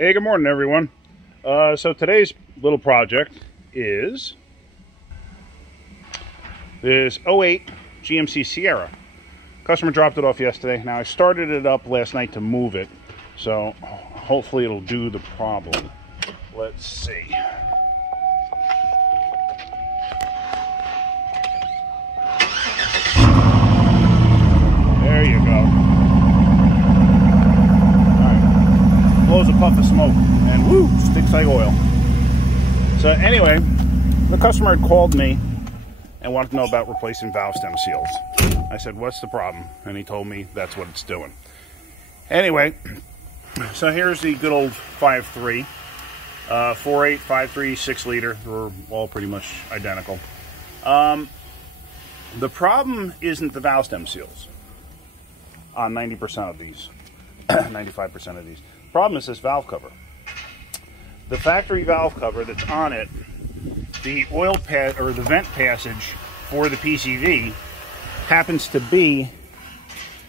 Hey, good morning, everyone. So today's little project is this '08 GMC Sierra. Customer dropped it off yesterday. Now I started it up last night to move it, so hopefully it'll do the problem. Let's see. There you go. Alright. Blows a puff of smoke and woo, stinks like oil. So anyway, the customer had called me and wanted to know about replacing valve stem seals. I said, what's the problem? And he told me that's what it's doing. Anyway, so here's the good old 5.3, 4.8, 5.3, 6 liter. They're all pretty much identical. The problem isn't the valve stem seals on 90% of these, 95% of these. The problem is this valve cover. The factory valve cover that's on it, the oil pad or the vent passage for the PCV happens to be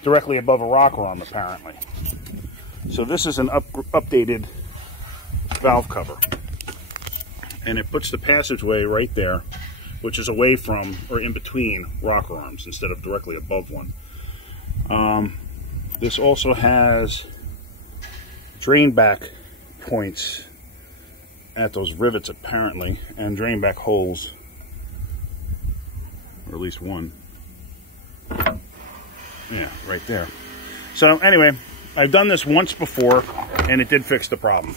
directly above a rocker arm, apparently. So this is an updated valve cover, and it puts the passageway right there, which is away from or in between rocker arms instead of directly above one. This also has drain back points at those rivets, apparently, and drain back holes, or at least one. Yeah, right there. So anyway, I've done this once before and it did fix the problem.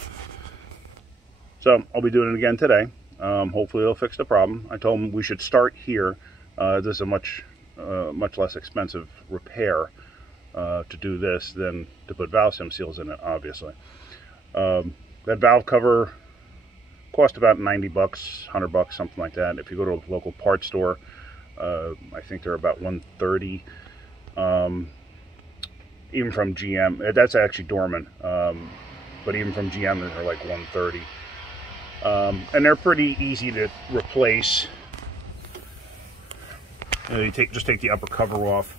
So I'll be doing it again today. Hopefully it'll fix the problem. I told him we should start here. This is a much less expensive repair to do this than to put valve stem seals in it, obviously. That valve cover cost about 90 bucks, 100 bucks, something like that. If you go to a local parts store, I think they're about 130. Even from GM, that's actually Dorman, but even from GM, they're like 130. And they're pretty easy to replace. You just take the upper cover off.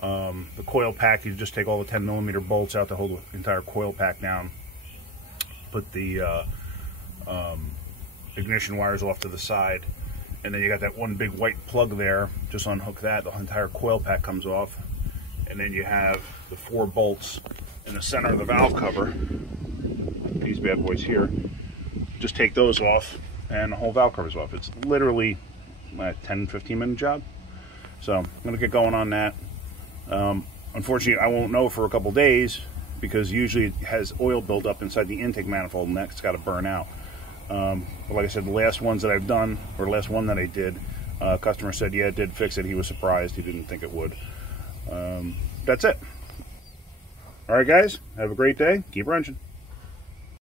The coil pack, you just take all the 10mm bolts out to hold the entire coil pack down. Put the ignition wires off to the side, and then you got that one big white plug there. Just unhook that, the entire coil pack comes off, and then you have the 4 bolts in the center of the valve cover, these bad boys here. Just take those off and the whole valve cover's off. It's literally a 10-15 minute job. So I'm gonna get going on that. Unfortunately, I won't know for a couple days, because usually it has oil built up inside the intake manifold and that's got to burn out. But like I said, the last ones that I've done, or the last one that I did, customer said, yeah, it did fix it. He was surprised. He didn't think it would. That's it. All right, guys, have a great day. Keep wrenching.